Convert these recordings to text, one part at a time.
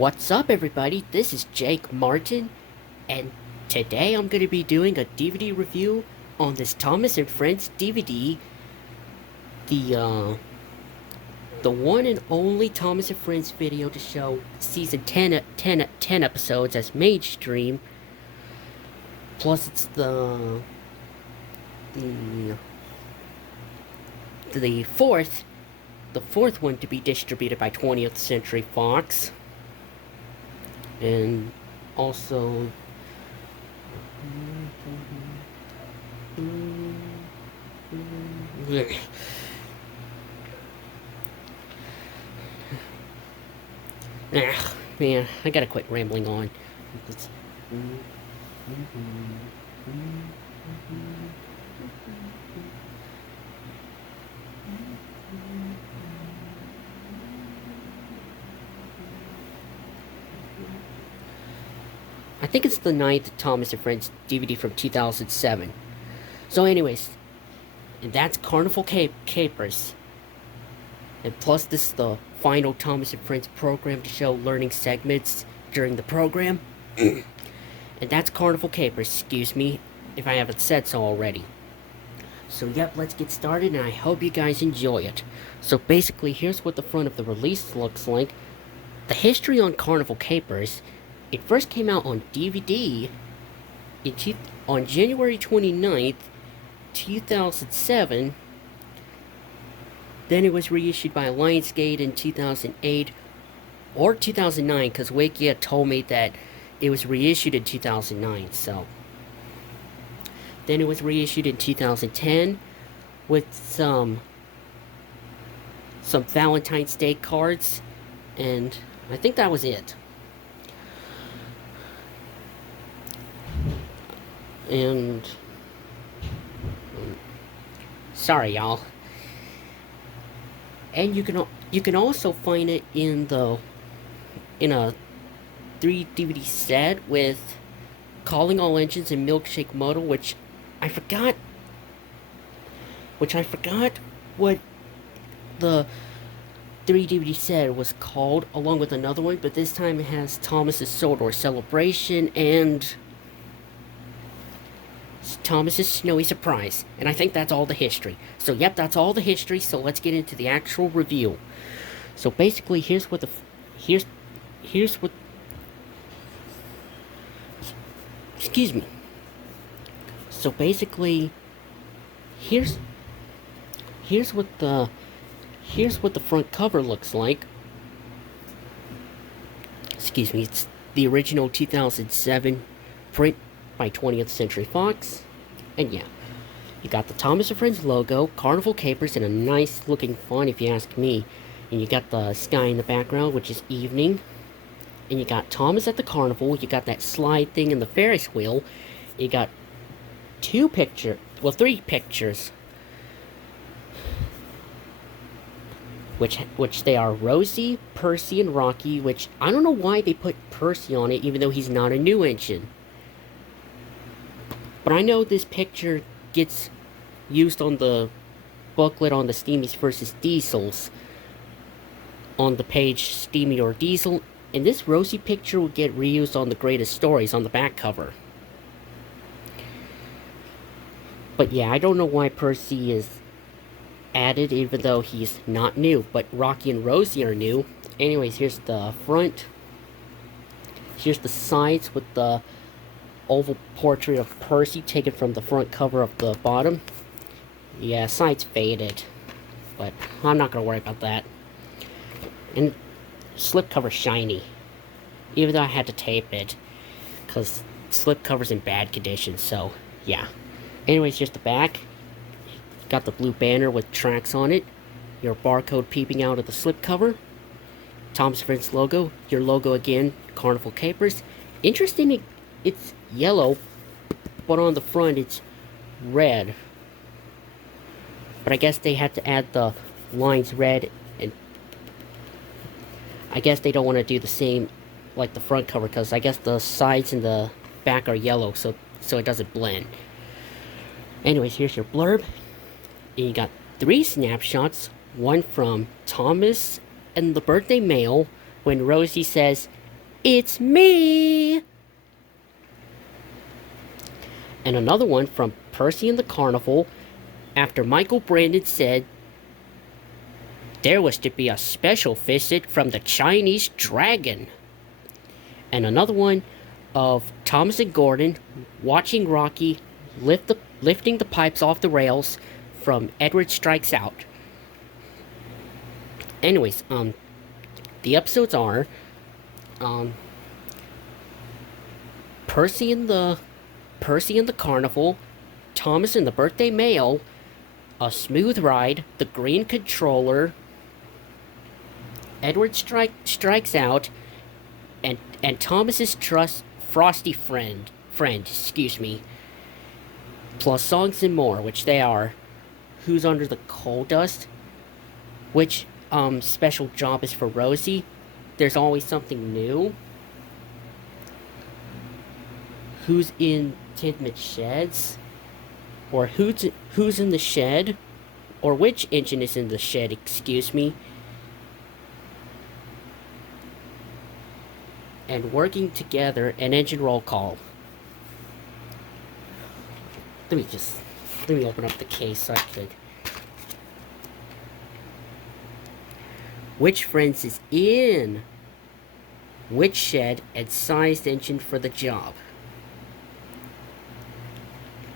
What's up, everybody? This is Jake Martin, and today I'm going to be doing a DVD review on this Thomas and Friends DVD, the the one and only Thomas and Friends video to show season 10 episodes as mainstream. Plus, it's the the fourth one to be distributed by 20th Century Fox. And also man, I gotta quit rambling on. I think it's the ninth Thomas and Friends DVD from 2007. So anyways, and that's Carnival Capers. And plus this is the final Thomas and Friends program to show learning segments during the program. And that's Carnival Capers, excuse me if I haven't said so already. So yep, let's get started, and I hope you guys enjoy it. So basically, here's what the front of the release looks like. The history on Carnival Capers. It first came out on DVD on January 29th, 2007. Then it was reissued by Lionsgate in 2008 or 2009, because Wikia told me that it was reissued in 2009. So then it was reissued in 2010 with some Valentine's Day cards, and I think that was it. And sorry, y'all. And you can also find it in a 3 DVD set with Calling All Engines and Milkshake Model, which I forgot what the 3 DVD set was called, along with another one, but this time it has Thomas's Sodor Celebration and Thomas's Snowy Surprise. And I think that's all the history. So yep, that's all the history, so let's get into the actual review. So basically, here's what excuse me. So basically, here's what the front cover looks like. Excuse me, it's the original 2007 print by 20th Century Fox. And yeah, you got the Thomas and Friends logo, Carnival Capers in a nice looking font if you ask me. And you got the sky in the background, which is evening. And you got Thomas at the carnival, you got that slide thing in the Ferris wheel. You got three pictures. Which they are Rosie, Percy, and Rocky, which I don't know why they put Percy on it, even though he's not a new engine. But I know this picture gets used on the booklet on the Steamies versus Diesels. On the page Steamy or Diesel. And this Rosie picture will get reused on the Greatest Stories on the back cover. But yeah, I don't know why Percy is added, even though he's not new. But Rocky and Rosie are new. Anyways, here's the front. Here's the sides with the oval portrait of Percy taken from the front cover of the bottom. Yeah, side's faded, but I'm not gonna worry about that. And slipcover's shiny, even though I had to tape it because slipcover's in bad condition. So yeah. Anyways, here's the back. Got the blue banner with tracks on it. Your barcode peeping out of the slipcover. Thomas Friends logo. Your logo again. Carnival Capers. Interesting. It's yellow, but on the front it's red. But I guess they had to add the lines red, and I guess they don't want to do the same like the front cover, because I guess the sides and the back are yellow, so it doesn't blend. Anyways, here's your blurb. And you got 3 snapshots. One from Thomas and the birthday mail, when Rosie says, It's me! And another one from Percy and the Carnival, after Michael Brandon said there was to be a special visit from the Chinese dragon. And another one of Thomas and Gordon watching Rocky lifting the pipes off the rails from Edward Strikes Out. Anyways, the episodes are Percy and the Carnival, Thomas and the Birthday Mail, A Smooth Ride, The Green Controller, Edward Strikes Out, and Thomas's Frosty friend, excuse me. Plus songs and more, which they are Who's Under the Coal Dust, which special job is for Rosie, There's Always Something New, Who's in Tidmouth Sheds, or Who's in the Shed, or Which Engine is in the Shed, excuse me, and Working Together, an Engine Roll Call. Let me open up the case so I could. Which Friends is in which shed and sized engine for the job?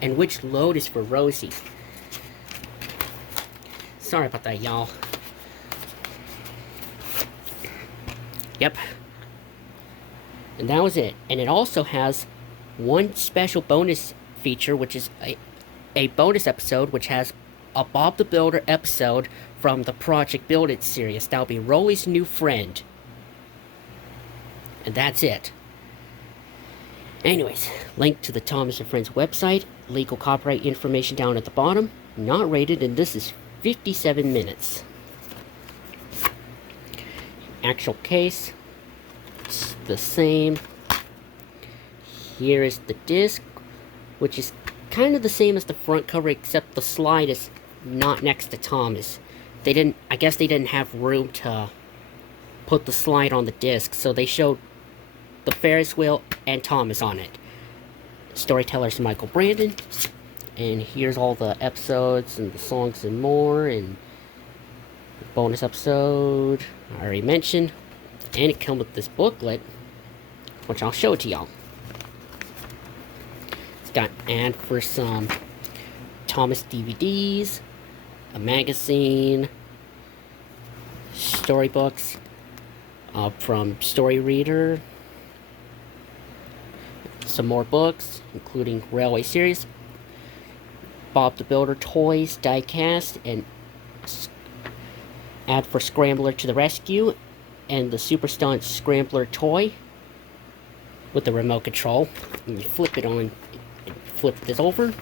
And which load is for Rosie? Sorry about that, y'all. Yep. And that was it. And it also has one special bonus feature, which is a bonus episode, which has a Bob the Builder episode from the Project Build It series. That'll be Rolly's new friend. And that's it. Anyways, link to the Thomas and Friends website, legal copyright information down at the bottom, not rated, and this is 57 minutes. Actual case, it's the same. Here is the disc, which is kind of the same as the front cover, except the slide is not next to Thomas. I guess they didn't have room to put the slide on the disc, so they showed the Ferris wheel and Thomas on it. Storyteller's Michael Brandon, and here's all the episodes and the songs and more, and the bonus episode I already mentioned, and it comes with this booklet, which I'll show it to y'all. It's got an ad for some Thomas DVDs, a magazine, storybooks from Story Reader, some more books, including Railway Series, Bob the Builder toys, die-cast, and ad for Scrambler to the Rescue, and the Super Stunt Scrambler toy with the remote control. And you flip it on, and flip this over.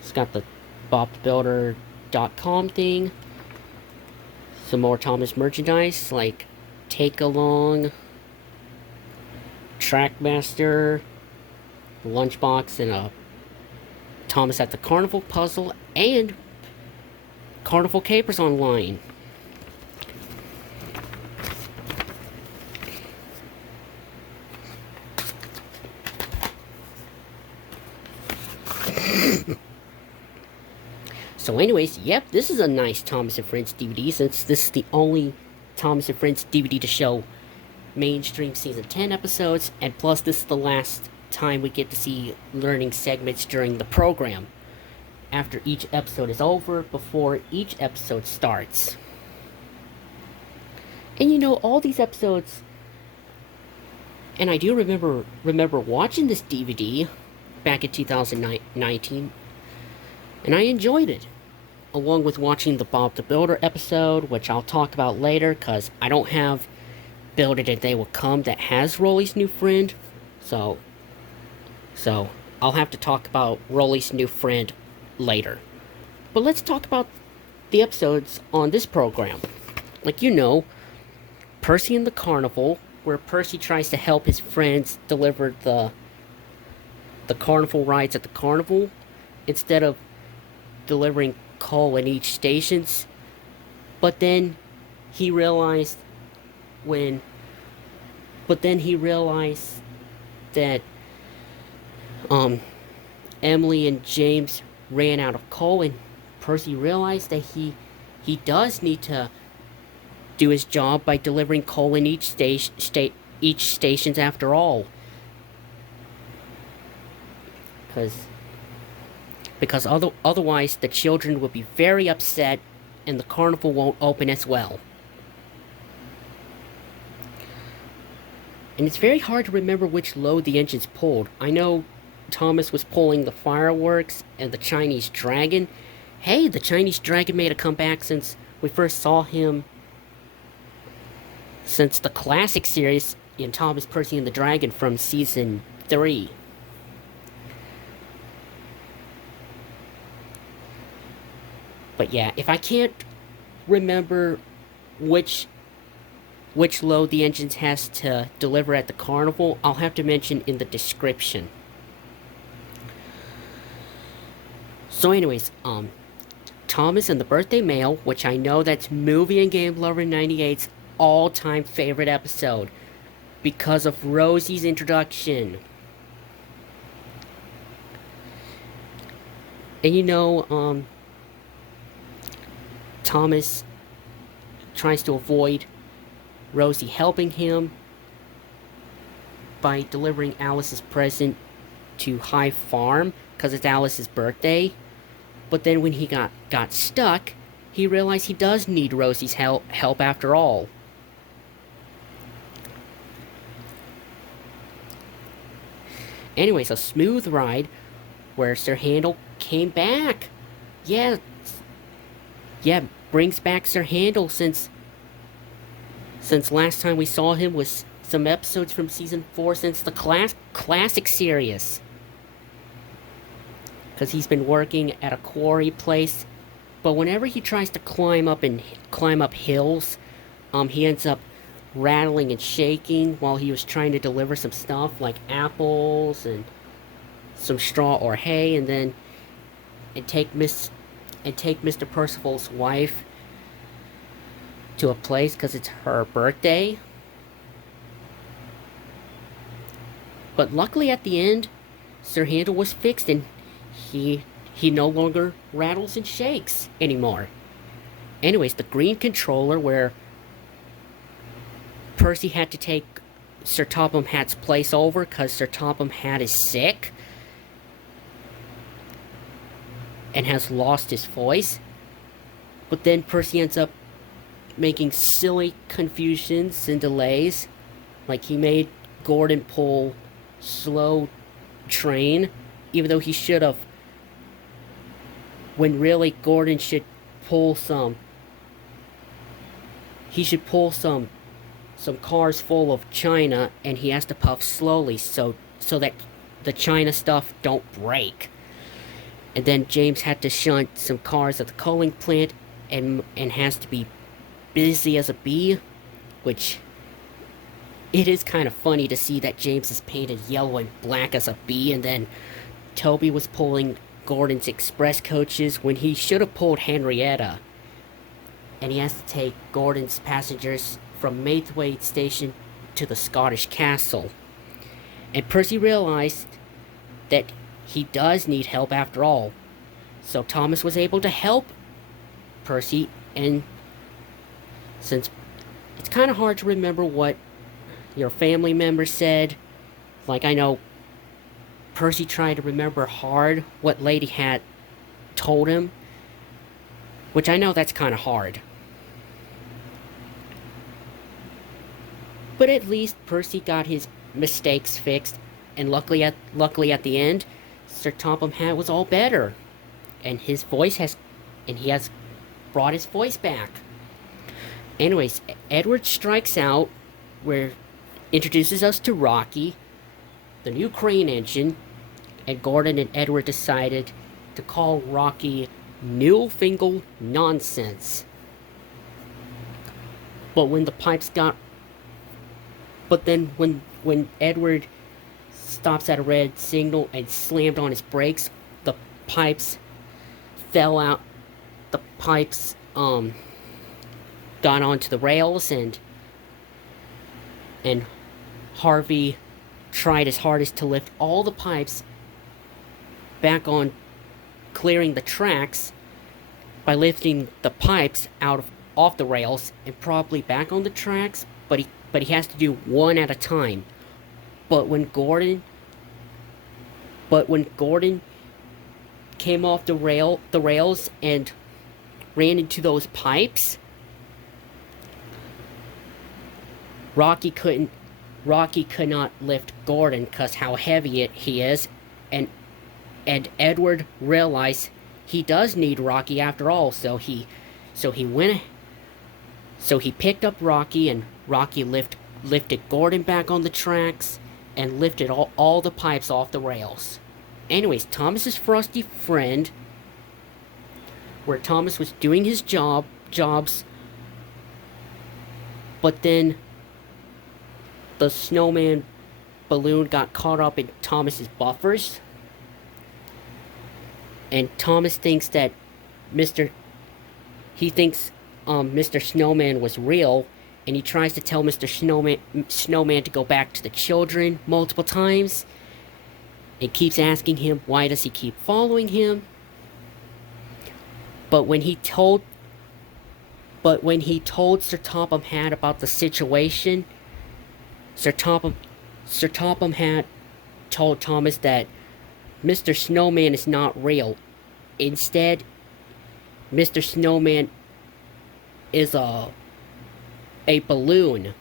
It's got the BobTheBuilder.com thing. Some more Thomas merchandise, like Take Along, Trackmaster, Lunchbox, and a Thomas at the Carnival puzzle, and Carnival Capers online. So anyways, yep, this is a nice Thomas and Friends DVD, since this is the only Thomas and Friends DVD to show mainstream season 10 episodes, and plus this is the last time we get to see learning segments during the program, after each episode is over, before each episode starts. And you know, all these episodes, and I do remember watching this DVD back in 2019, and I enjoyed it, along with watching the Bob the Builder episode, which I'll talk about later, because I don't have Build It and They Will Come that has Rolly's new friend, so I'll have to talk about Rolly's new friend later. But let's talk about the episodes on this program. Like, you know, Percy and the Carnival, where Percy tries to help his friends deliver the carnival rides at the carnival, instead of delivering coal in each stations. But then he realized when But then he realized that Emily and James ran out of coal, and Percy realized that he does need to do his job by delivering coal in each stations after all. Because otherwise the children will be very upset and the carnival won't open as well. And it's very hard to remember which load the engines pulled. I know Thomas was pulling the fireworks and the Chinese dragon. Hey, the Chinese dragon made a comeback since we first saw him since the classic series in Thomas, Percy, and the Dragon from season 3. But yeah, if I can't remember which load the engines has to deliver at the carnival, I'll have to mention in the description. So anyways, Thomas and the Birthday Mail, which I know that's Movie and Game Lover 98's all-time favorite episode because of Rosie's introduction. And you know, Thomas tries to avoid Rosie helping him by delivering Alice's present to High Farm because it's Alice's birthday. But then when he got stuck, he realized he does need Rosie's help after all. Anyways, a smooth ride where Sir Handel came back. Yeah, brings back Sir Handel since last time we saw him was some episodes from season 4 since the classic series. Because he's been working at a quarry place, but whenever he tries to climb up hills, he ends up rattling and shaking while he was trying to deliver some stuff like apples and some straw or hay, and take Mr. Percival's wife to a place because it's her birthday. But luckily at the end, Sir Handel was fixed and he no longer rattles and shakes anymore. Anyways, the green controller where Percy had to take Sir Topham Hatt's place over because Sir Topham Hatt is sick and has lost his voice. But then Percy ends up making silly confusions and delays. Like he made Gordon pull slow train, even though he should have. When really Gordon should pull some. He should pull some cars full of china, and he has to puff slowly so that the china stuff don't break. And then James had to shunt some cars at the coaling plant and has to be busy as a bee, which it is kind of funny to see that James is painted yellow and black as a bee, and then Toby was pulling Gordon's express coaches when he should have pulled Henrietta. And he has to take Gordon's passengers from Maithwaite Station to the Scottish castle. And Percy realized that he does need help after all. So Thomas was able to help Percy, and since it's kind of hard to remember what your family member said, like I know Percy tried to remember hard what Lady Hat told him, which I know that's kind of hard. But at least Percy got his mistakes fixed, and luckily at the end, Sir Topham Hatt was all better, and he has brought his voice back. Anyways, Edward strikes out, where introduces us to Rocky, the new crane engine, and Gordon and Edward decided to call Rocky Newfangled Nonsense. But when Edward stops at a red signal and slammed on his brakes, the pipes fell out. The pipes got onto the rails and Harvey tried his hardest to lift all the pipes back on, clearing the tracks by lifting the pipes off the rails and probably back on the tracks, but he has to do one at a time. But when Gordon came off the rails and ran into those pipes, Rocky could not lift Gordon because how heavy he is, and Edward realized he does need Rocky after all, so he picked up Rocky, and Rocky lifted Gordon back on the tracks and lifted all the pipes off the rails. Anyways, Thomas's frosty friend, where Thomas was doing his jobs, but then the snowman balloon got caught up in Thomas's buffers, and Thomas thinks that Mr. Snowman was real, and he tries to tell Mr. Snowman to go back to the children multiple times. It keeps asking him why does he keep following him. But when he told Sir Topham Hatt about the situation, Sir Topham Hatt told Thomas that Mr. Snowman is not real. Instead, Mr. Snowman is a balloon.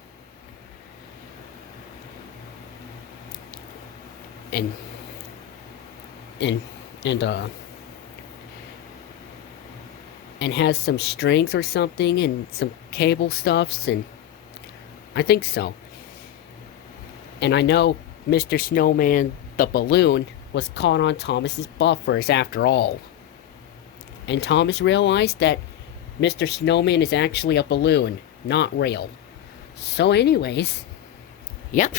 And has some strings or something and some cable stuffs, and I think so. And I know Mr. Snowman, the balloon, was caught on Thomas's buffers after all. And Thomas realized that Mr. Snowman is actually a balloon, not real. So anyways, yep.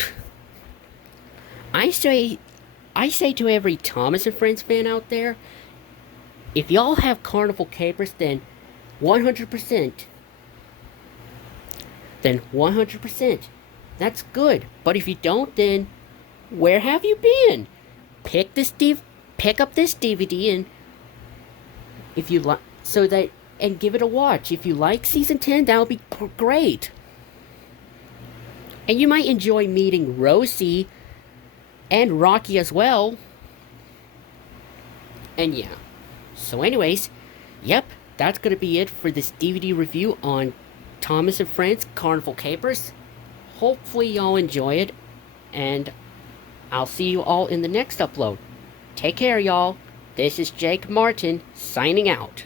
I say to every Thomas and Friends fan out there, if y'all have Carnival capers, then 100%. That's good. But if you don't, then where have you been? Pick up this DVD and if you like, and give it a watch. If you like season 10, that would be great. And you might enjoy meeting Rosie and Rocky as well. And yeah. So anyways, yep, that's going to be it for this DVD review on Thomas and Friends Carnival Capers. Hopefully y'all enjoy it, and I'll see you all in the next upload. Take care, y'all. This is Jake Martin, signing out.